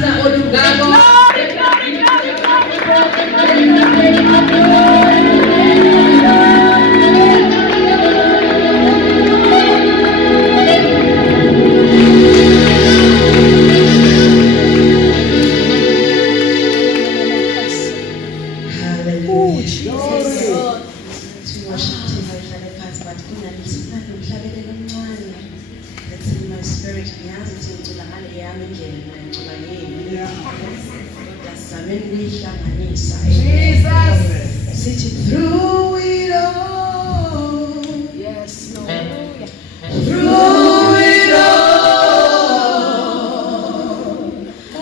Pastor Olungaka. Sitting through it all. Yes, Lord. Through it all,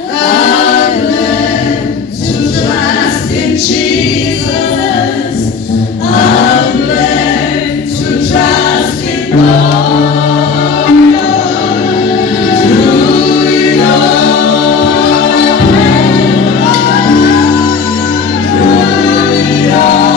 I've learned to trust in Jesus. I've learned to trust in God. Through it all, through it all.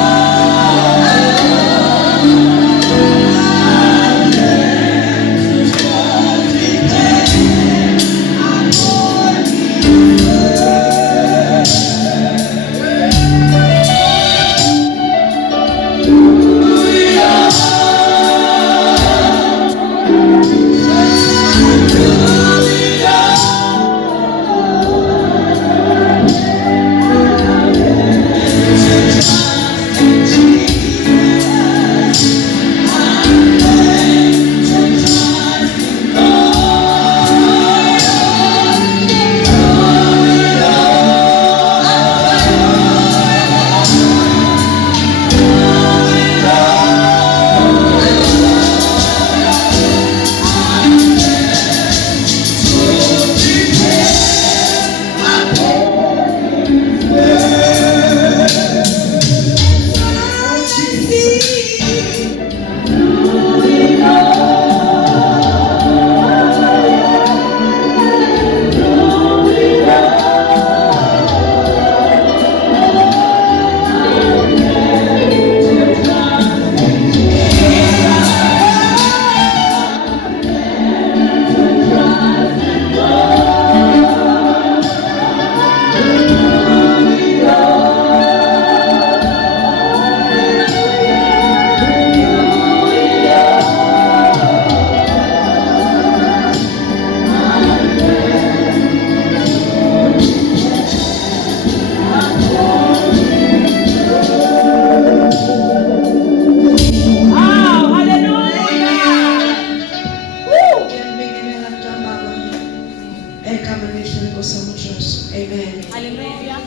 Amen. Hallelujah.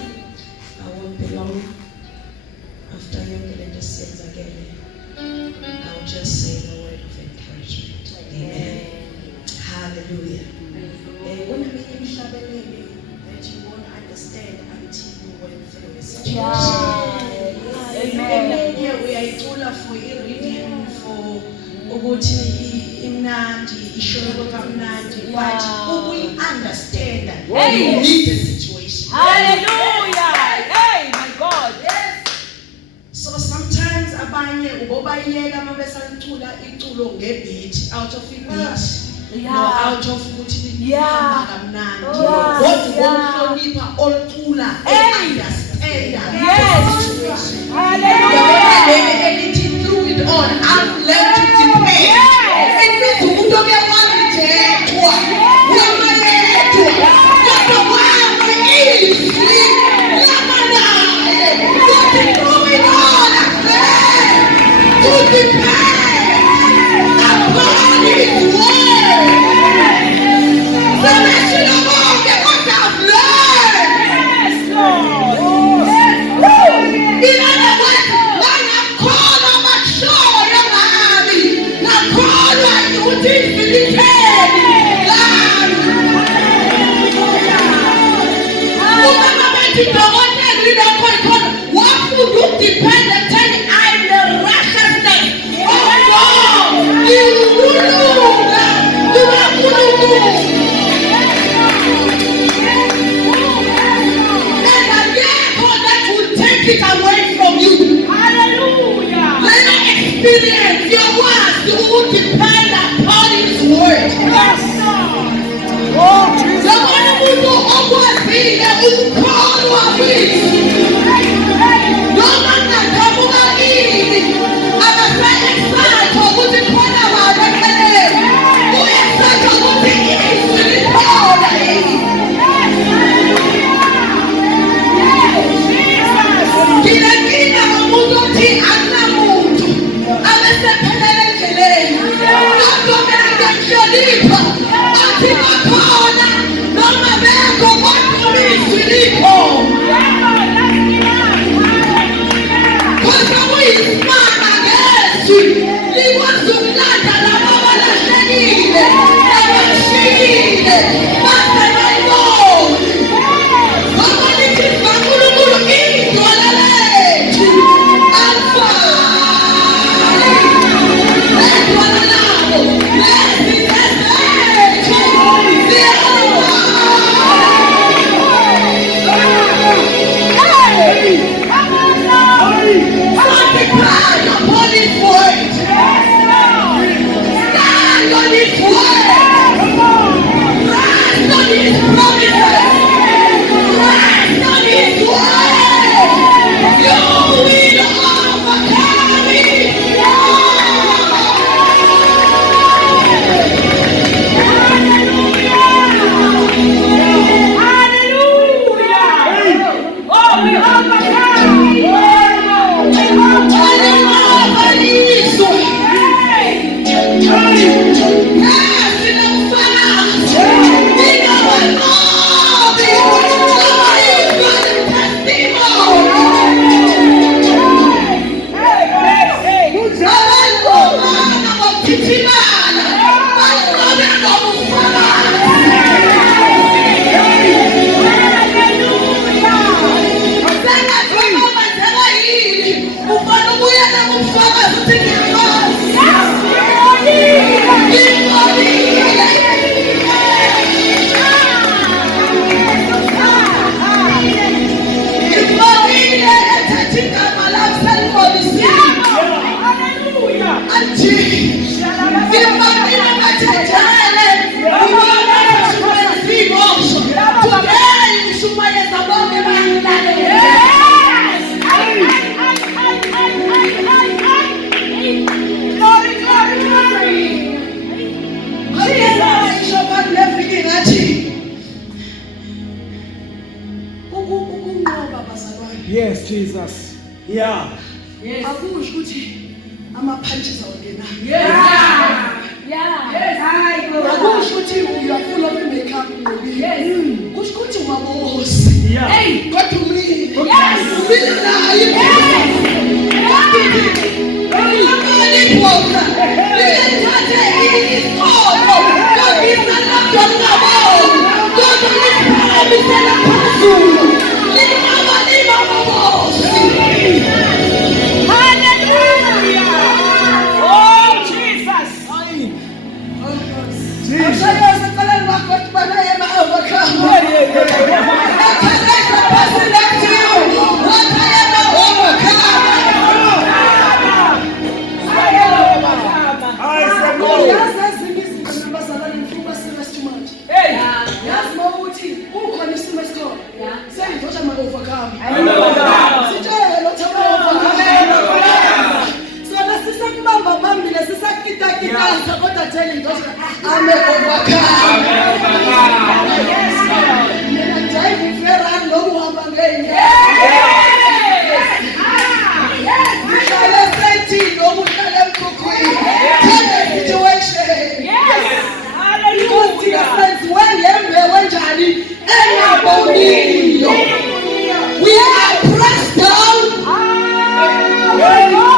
I won't be long. After you get the sins again, I'll just say the word of encouragement. Amen. Hallelujah. That you won't understand until you went through the situation. Amen. We are told for reading for Uguti Imnandi, Ishoro Kamnandi, but we understand that we need the situation. Hallelujah. Hey, my God. Yes. So sometimes abanye ubobayeka mabesantula itulo ngebeat out of it. No, out of ukuthi kamnandi. Ngokuhlonipha oltula understand. Yes. Hallelujah. Anything through it all, I've learned to depend. It away from you. Hallelujah. Let us experience your words. You will depend upon His word. Yes, Lord. Oh, Jesus. uvile ukukholwa kwethu noma ngaqhamuka ini akasayesatha ukuthi khona bani eceleni uyesatha ukuthi izwi likhona yini nginenkinga ngomuntu othi akunamuntu abesephelele endleleni kodwa mina ngiyamhlonipha athi bakhona noma bekho kodwa izwi likhona kodwa kuyisimanga ngezwi likwazi ukulanda labo abalahlekile abashiyile base bayibone ngoba lithi kaNkulunkulu idwala lethu alifani nedwala labo lezithe zethu Stand upon His word. Stand on His word. Rest on His promises. Rest on His word. You will overcome it. Hallelujah. Oh, we overcome. Yes, Jesus. Yeah. Yes. Akusho ukuthi ama-punches awungena. Yeah. Yes. Akusho ukuthi uyafuna makeup ngobi. Yes. Kusho ukuthi umabosi. Yeah. Hey. Kodwa umile. Yes. Umile naye. Amani bona. Liyathatha isikolo. Kabisa lapho ngabona. Kodwa nisiphakamisela phezulu. Lingaba mabosi. Hallelujah. Oh, Jesus. We are pressed down. Hallelujah.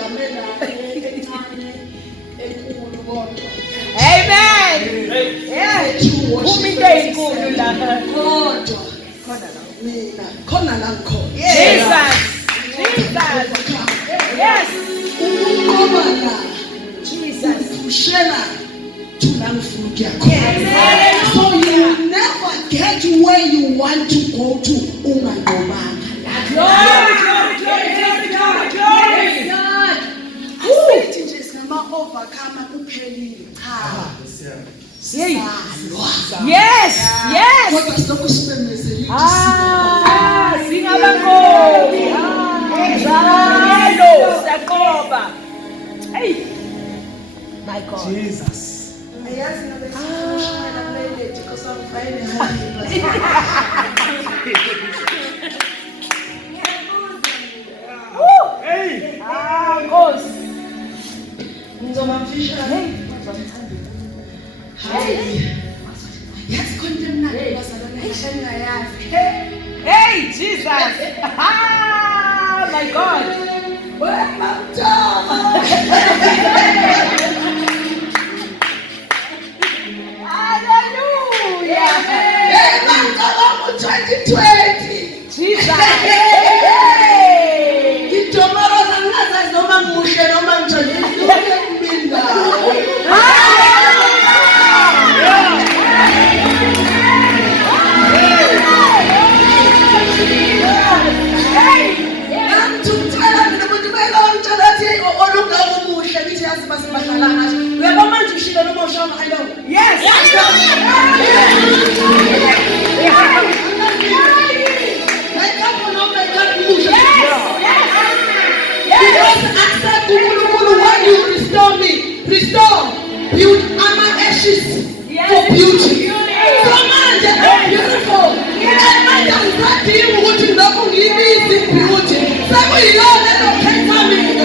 siyamela encane enkulu kodwa. Amen. Yeah. Phuma into eyinkulu la. Kodwa mina khona la ngikhona. Jesus. Jesus. Yes. Ukunqoba la Jesus. ushela thula ngifuna ukuya khona. Yes. So you never get where you want to go to unganqobanga. Glory, glory, glory, glory, glory, glory. Asithi nje singama-overcomer kuphelile. Cha. Salwa. Yes, yes. Kodwa silokhu sibemezela Singabanqobi. Njalo siyaqoba. Hey. My God. Jesus. Ayazi ngabe sikushayela kule lady because angifayele high. Hey. Nkosi. Ngizobamfisha. Yes, khona mnandi bazalwane engayazi. Hey, Jesus. My God. Hallelujah. Jesus. Yes. Restore, build armor ashes for beauty. So much beautiful. And ngizathiwa ukuthi lokho ngiyibizi beauty. Sekuyiyona lokhetha mina.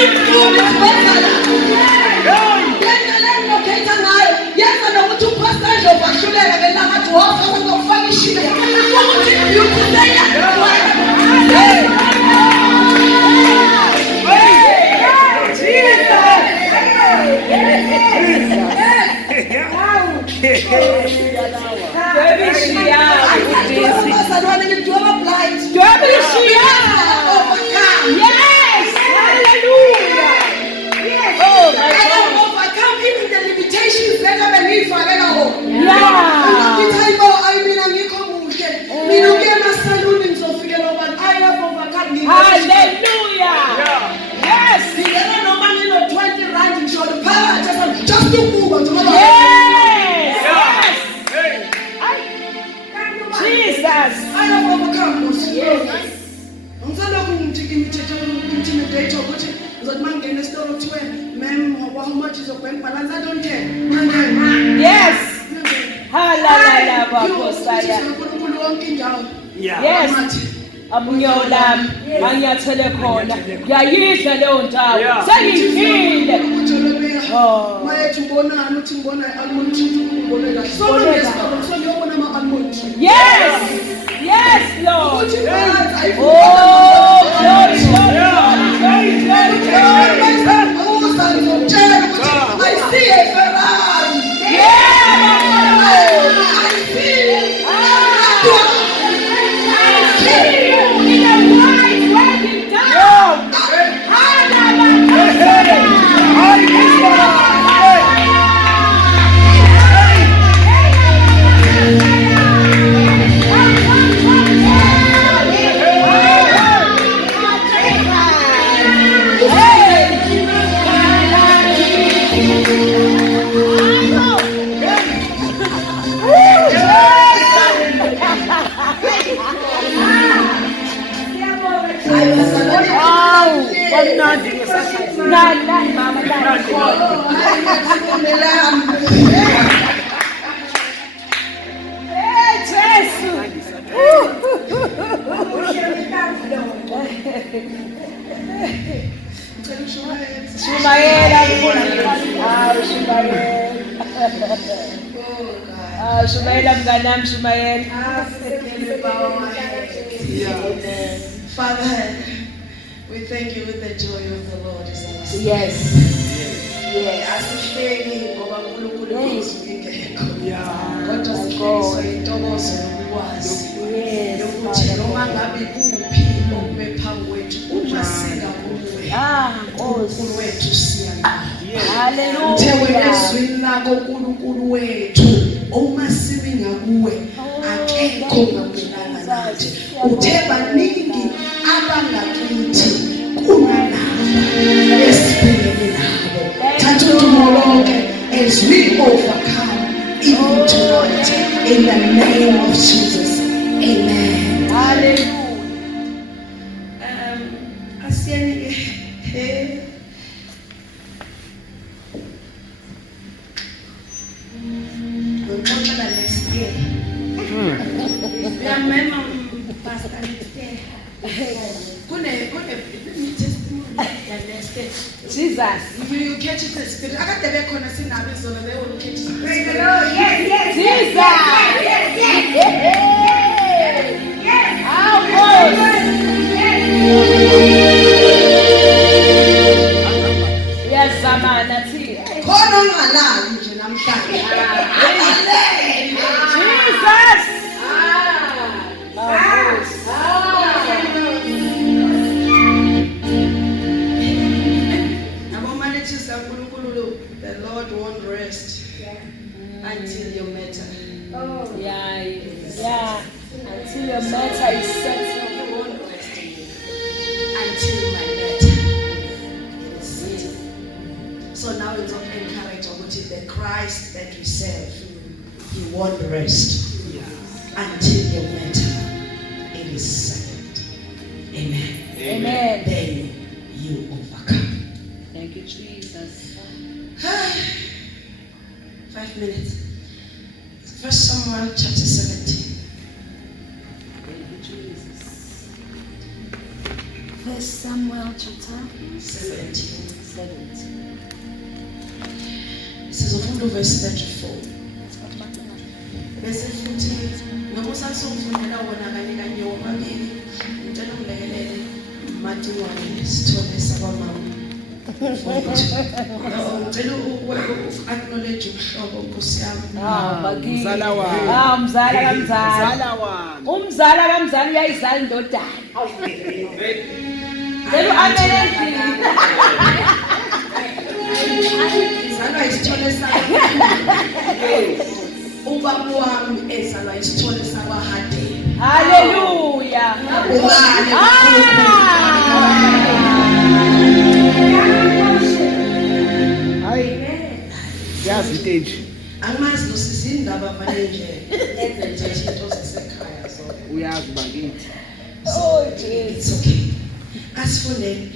Imfundo isibonakala. Yenza le lokhetha ngayo. Yenza nokuthi upastor ezobashuleka ngelathi wonke uzofaka ishilo. Ukuthi beauty seyakho. Yes, hallelujah. Yes. Oh my God. Overcome even the limitations that I believe for Yeah. Hallelujah. Yes. Just to move. Yes. Hey. Jesus. I have overcome. Yes. Ngizama ukumintimidator ukuthi ngizothi mangene esitolo kuthiwe ma'am how much is your bank balance? I don't care. Mangene. Yes. Hallelujah. Bakosaya. uNkulunkulu wonke indawo. Yes. Amunyola angiyathele khona. Ngiyayidla leyo ndawo. Sengiphinde. Oh. Mayethi ubonana uthi ngibona almond ubone kahle. So ngiyobona ama-almond. Yes. Yes, Lord. Uthi balance Oh, ayifuni. glory, glory, glory, glory, glory. I see a Ferrari. Yeah. I see. In a white wedding gown. Nani mama nani khona. Hey Jesu. Shumayela Shumayela mnganami Shumayela. Father, we We thank you with the joy of the Lord is our strength. Yes. Asihleki ngoba uNkulunkulu wethu ingekho. Yeah. Kodwa sihlekiswa intokozo yokukwazi. Yes. Yokuthi noma ngabe kuphi okume phambi kwethu uma singakuwe. uNkulunkulu wethu siyaqala. Hallelujah. Uthe wena ezwini lakho uNkulunkulu wethu uma simi ngakuwe akekho ngamelana nathi. Uthe baningi abangakithi kunalaba esibhekene nabo. Thatha udumo lonke as we overcome even tonight in the name of Jesus. Amen. Hallelujah. Asiyeni we'll talk about next year. Yeah, mama, pastor next year. Kune testimony ya next year. Jesus. You catch it the spirit. Akade bekhona sinabe zona they will catch it. Praise the Lord. Yes. Jesus. Yes. Yes, Samana. Khona ongalayo nje namhlanje. Jesus. The Lord won't rest until your matter. Yeah. Until your matter is settled. He won't rest until my matter is settled. So now it's not encouraged about the Christ that we serve. He won't rest until your matter it is settled. Amen. Then you overcome. Thank you, Jesus. 5 minutes. 1 Samuel chapter 17. Thank you, Jesus. 1 Samuel chapter 17. This is of verse 34. Bese futhi noma usasufundela wona kanye kanye womabili ngicela ungilekelele manje wami sithole sabamama. Ngicela acknowledge ubuhlobo Nkosi yami. Mzala wami. Mzala kamzala. Umzala kamzala uyayizala indodana. Ngicela amele endlini. Izalwa isithole sakho. Ubaba wami ezalwa isithole sakwahadeni. Hallelujah. Yazi stage. Angimazi nosisi indaba manje enze nje into zasekhaya so Uyazi bakithi. it's okay. Asifundeni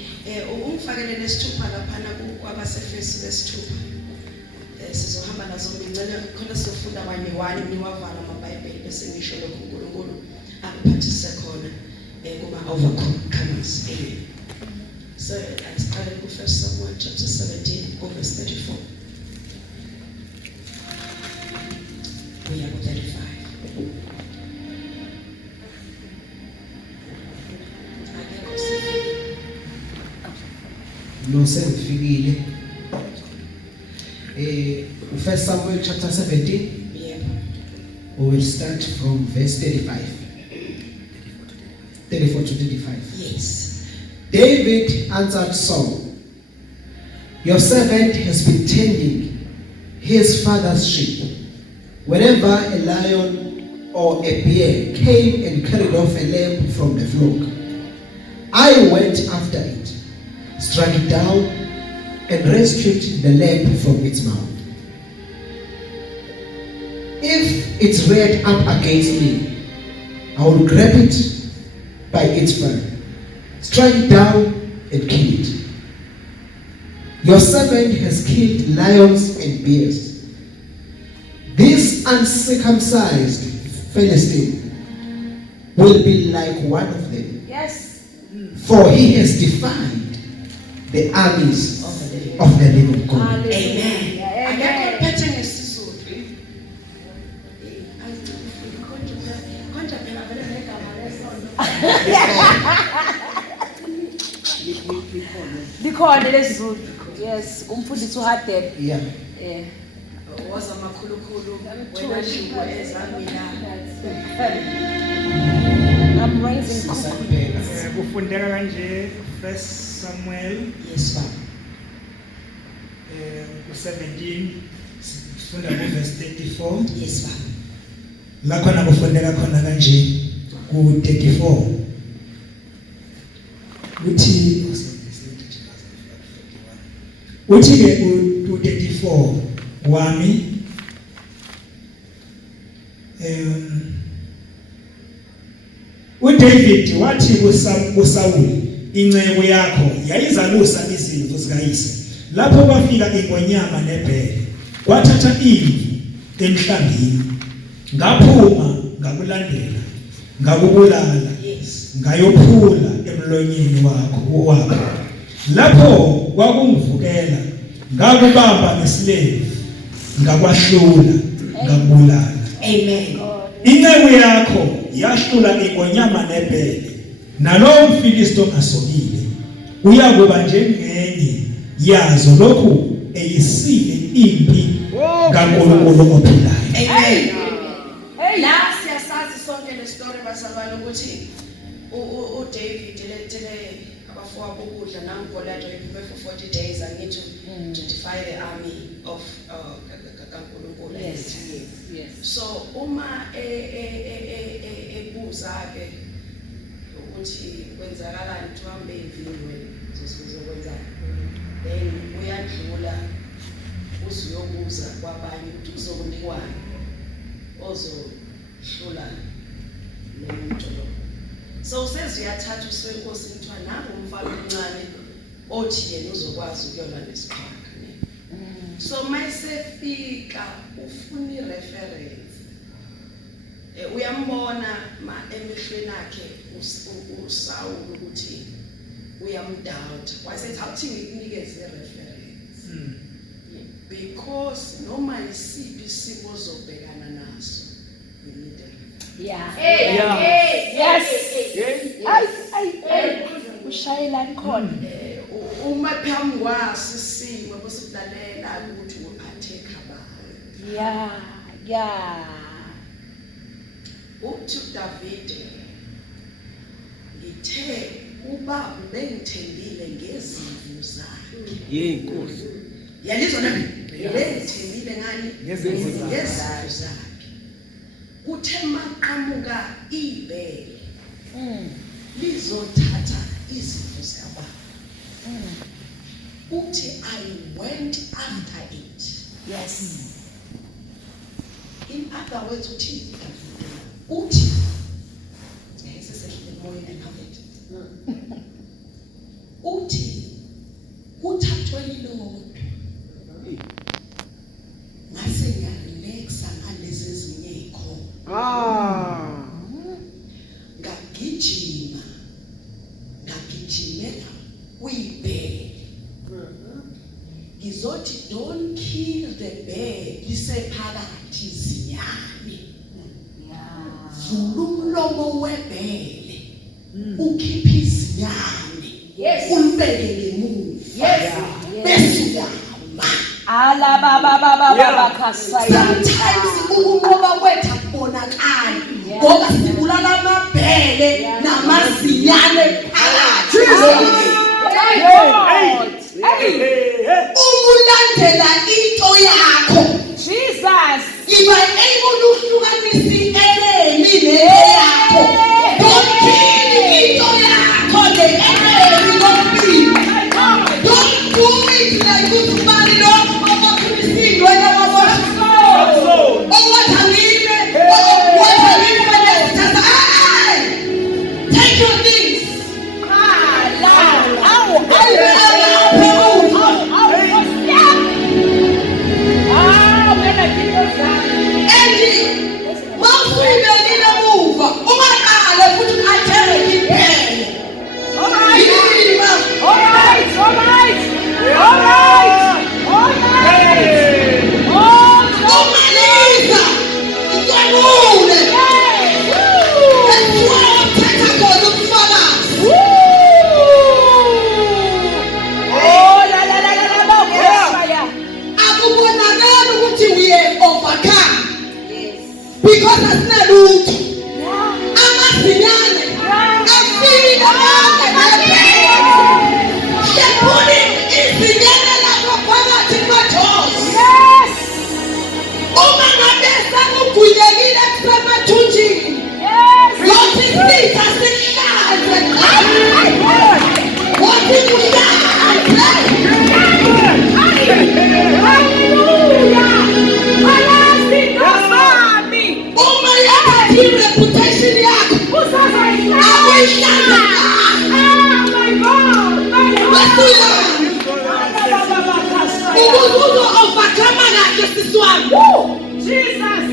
ungifakele lesithupha lapha kwabasefesu lesithupha. Sizohamba nazo ngicela khona sifunda kanye wani niwavala amaBhayibheli bese ngisho lokho uNkulunkulu akuphathise khona kuma overcomers. So let's start in 1 Samuel chapter 17 verse 34. We are 35. No sengifikile. 1 Samuel chapter 17. Yeah. We will start from verse 35. 34 to 35. Yes. David answered Saul, "Your servant has been tending his father's sheep. Whenever a lion or a bear came and carried off a lamb from the flock, I went after it, struck it down, and rescued the lamb from its mouth. If it reared up against me, I will grab it by its fur, strike it down, and kill it. Your servant has killed lions and bears. This uncircumcised Philistine will be like one of them. Yes. For he has defied the armies of the living God." Amen. lesizulu. Yes, umfundisi uHadeb. Yeah. Yeah. Waza makhulukhulu wena Dlugo ezamila. I'm raising cook. Kufundeka kanje 1 Samuel Yes, Father. ku-17 sifunda ku-verse 34. Yes, Father. La khona kufundeka khona kanje ku-34 uthi-ke ku-34 wami uDavid wathi kuSawuli, inceku yakho yayizalusa izimvu zikayise. Lapho kwafika ingonyama nebhele, kwathatha imvu emhlambini, ngaphuma ngakulandela, ngakubulala, ngayophula emlonyeni wakho. Lapho kwakungivukela, ngakubamba ngesilevu, ngakwahlula, ngakubulala. Amen. Inceku yakho yahlula ingonyama nebhele, nalowo mfilisti ongasokile uyakuba njengenye yazo lokhu eyisile impi kaNkulunkulu ophilayo. Amen. La siyasazi sonke le story bazalwane ukuthi uDavid lethele abafowabo ukudla nangigolato iphume for 40 days. I need to defy the army of kaNkulunkulu. Yes. Yes. So uma ebuza ke ukuthi kwenzakalani uhambe evinwe uzokwenza then uyadlula uzoyobuza kwabanye ukuthi uzokunikwani ozohlula nomuntu lo. So usezuyathatha usenkosi kuthiwa nangu umfana omncane othi yena uzokwazi ukuyona nesiphaka ne. So mayisefika ufuna ireference uyambona emehlweni akhe uSawuli ukuthi uyamdoubt. Wayesethi awuthi ngikunikeze ireference because noma isiphi isimo ozobhekana naso you need it. Yeah. Hey. Yes. Ay. Ushayelani khona? Uma phambi kwaso isimo bosilalela ukuthi uphathe khabani. Yeah. Uthi uDavid ngithe ubaba bengithembile ngezimvu zakhe. Yenkosi. Yalizwa nami bengithembile ngani Ngezimvu zakhe. Kuthe maqhamuka ibele lizothatha izimvu zikababa. Uthi I went after it. Yes. In other words, uthi uthi kuthathwe ilodwa ngase ngiyarelaxa ngalezi ezinye ikhona ngagijimela kuyibhele ngizothi don't kill the bear lisephakathi zinyane. Vula umlomo webhele ukhiphe izinyane ulibekele emuva bese uyama. Ala baba khasaya. Sometimes ukunqoba kwethu akubonakali ngoba sibulala amabhele namazinyane phakathi. Umulandela into yakho. Jesus. You are able to hlukanisa i-enemy yakho. Don't kill into yakho the enemy don't do it like usubani lo amakhristindo wena wabosho. Owathangile take your things.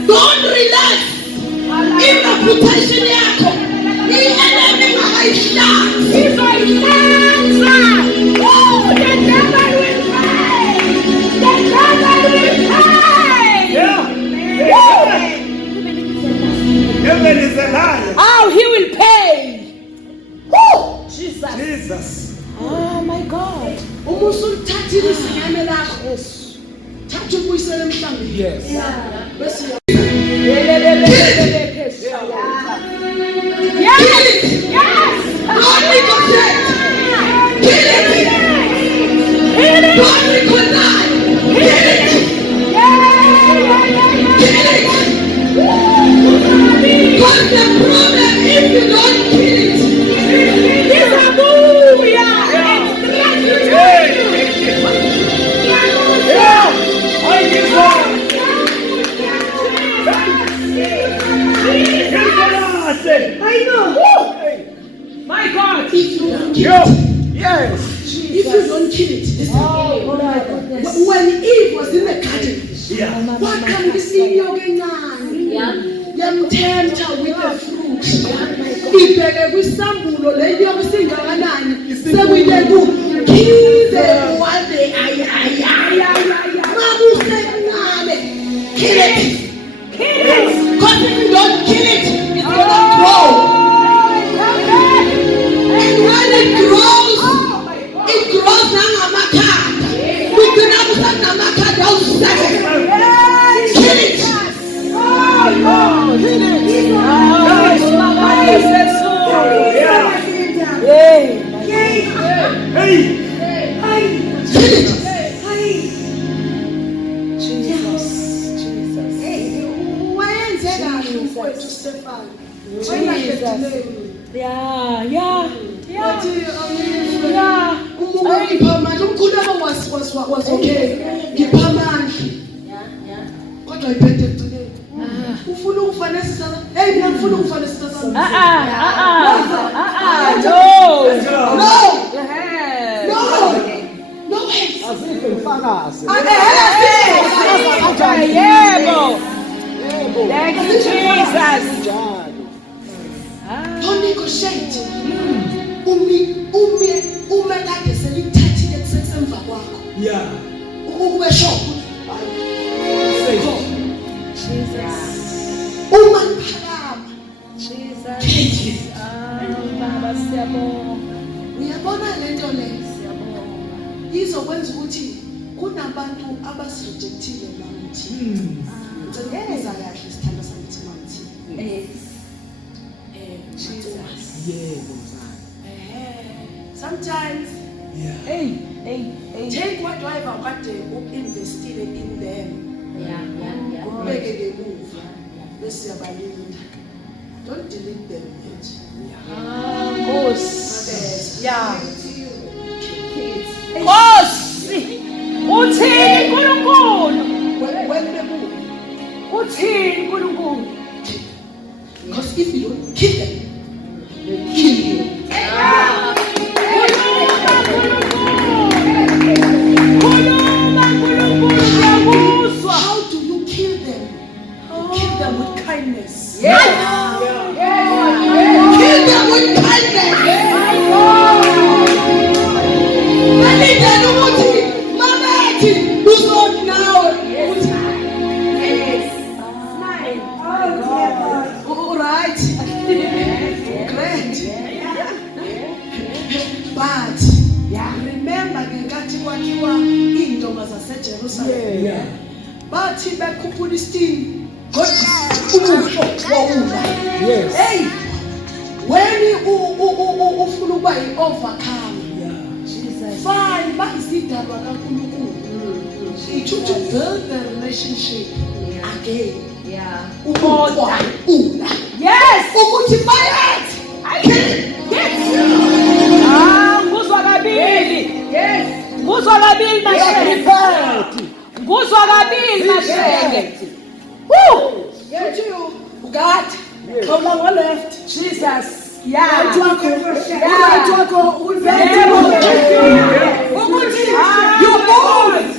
Don't relax. In reputation yako. The enemy will start. If I answer, the devil will pay. The devil will pay. Devil is a liar. Oh, he will pay. Jesus. Jesus. Oh my God. Umusulithathile isinyame lakho. Yes. Thatha ubuyisele emhlambeni. Yes. Bese Yes. Yes. don't negotiate. Kill it. Don't recognize. Kill it. Kill it. What's the problem if you don't kill it? It's a booyah. I know. My God. If you don't kill it. Yes. If you don't kill it. Listen. When Eve was in the garden. Yeah. What can this inyoko encane? Yamtempta with the fruit. Ibheke kwisambulo le nyoko singakanani. Sekuyile ku kill them while they are. Mabusencane. Kill it. Kill it. Because if you don't kill it, it's gonna grow. And when it grows nangamakanda. Kugcina kusenamakanda awu-7. Kill it. Was okay. Ngipha amandla. Kodwa iphethe ekugcineni. Ufuna ukufanisa sana. Hey mina ngifuna ukufanisa sana. No way. Azikho imfakazi. Thank you, Jesus. Don't negotiate. Ume kade selithathile kusesemva kwakho. Yeah. Ube shop. Jesus. Uma phakama. Jesus. Baba siyabonga. Uyabona lento le Siyabonga. izokwenza ukuthi kunabantu abasirejectile namuthi. Ngicela ukubiza kahle isithanda samuthi mamuthi. Jesus. Yebo mzala. Sometimes Hey. take whatever kade uinvestile in them. Ubeke ngemuva bese yabalinda. Don't delete them yet. Nkosi. Yeah. Nkosi. Uthini uNkulunkulu? When they move. Uthini uNkulunkulu? Because if you don't kill them, they kill you. How do you kill them? You kill them with kindness. Yes. Kill them with kindness. Alright. Great. But remember ngenkathi kwakhiwa indonga zaseJerusalem. Yeah. Bathi bekhuphula isithini. Umuhle wawula. Yes. Hey. When ufuna ukuba i-overcome. Fine, bayisidalwa kaNkulunkulu. It should build the relationship again. Ukukhona. Yes. Ukuthi bayat. Yes. Nguzwa kabili. Yes. Nguzwa kabili mashenge. Nguzwa kabili mashenge. Woo. Yes. God. Come on left. Jesus. Yeah. Right wako. Yeah. Right wako. Yeah. You move.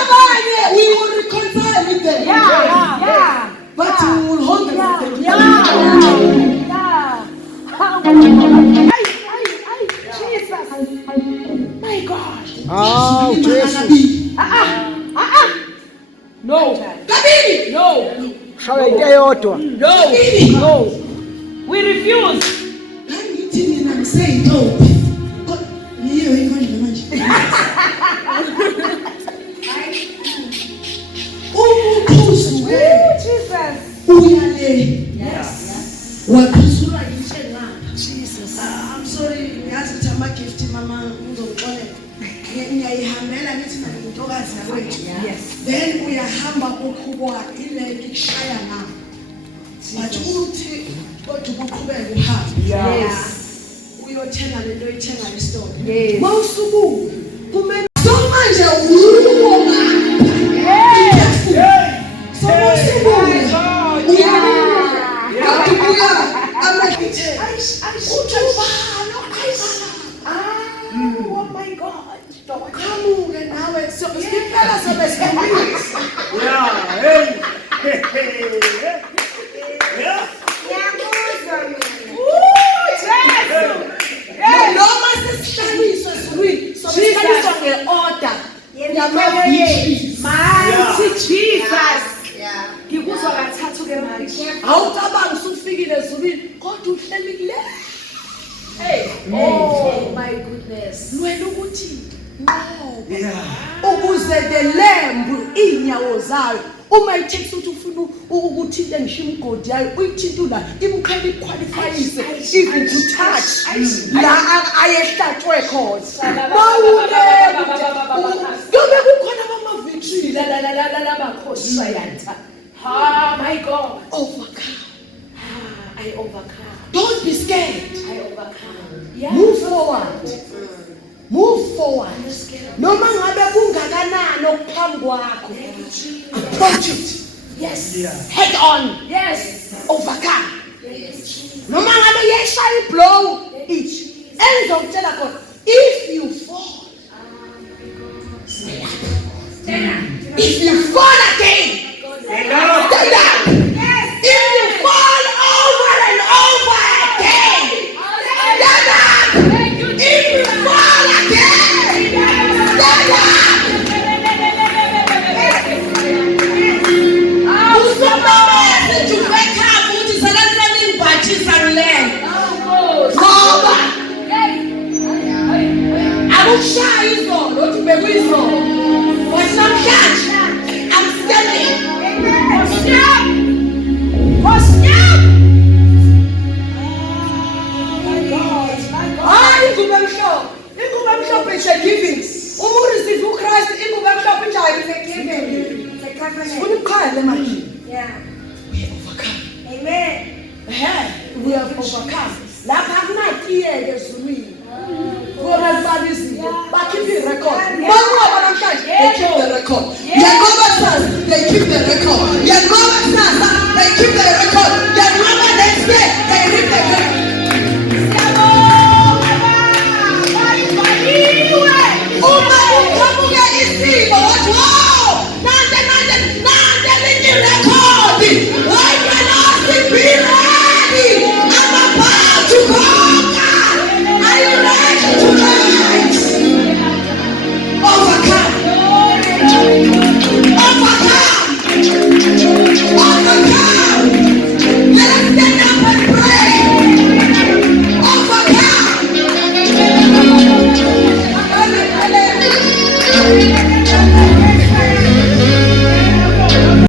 abanye we will reconcile with them. But we will hold them. My God. Oh, Jesus. No. Kabili. No. Shawete yodwa. No. No. We refuse. Ngithi mina ngiseyintombi. Yiyo imanje manje. Umkhuzu Jesus. uyale. Yes. Waphuzula yishe ngapha. Jesus. I'm sorry, ngiyazi ukuthi ama-gift mama ngizongixolela. Ngiyayihambela ngithi mina intokazi yakwethu. Yes. Then uyahamba ukhubwa ile ikushaya ngapha. But uthi kodwa ubuqhubeka uhambe. Yes. Uyothenga lento oyithenga esitolo. Yes. Mawusuku kumele so manje uwona. So mawusuku uya kakubuya amagithe. Oh my God. Kamuke nawe so impela sobe sikhulisa. Noma sesihlaliswa ezulwini sobe sihlaliswa nge-order yama-beaches. Mighty Jesus. Ngikuzwa kathathu ke manje. Awucabangi usufikile ezulwini kodwa uhleli kule. Oh my goodness. Wena ukuthi ukuze the lamb inyawo zayo uma ithekisi uthi ufuna ukuthinta ngisho imgodi yayo uyithintula imqhele iqualifyise even to touch la ayehlatshwe khona yobe kukhona ama-victory La bakhosi bayatha. My God. overcome. I overcome. Don't be scared. I overcome. Yeah. Move forward. Move forward. I'm scared. Noma ngabe kungakanani okuphambi kwakho, approach it. Yes. Head on. Yes. Overcome. Yes. Noma ngabe yeshaya iblow each. Engizokutshela khona, if you fall, if you fall again, stand up. If you fall over and over again, stand up. If you fall again, stand up. Usomawezi tuveka ukuthi salanisa imbatshisa ngilele. Ngoba akushaya izolo uthi bekuyizolo. But namhlanje I'm standing. Hayi ingubo emhlophe is a giving. Uma ureceive uChrist ingubo emhlophe njani? Ufuna ukuqala manje. We have overcome. Lapha akunatiyeke ezulwini. Bona libala izinto. Bakhipha irecord. Bangoba namhlanje they keep the record. Yakoba says they keep the record.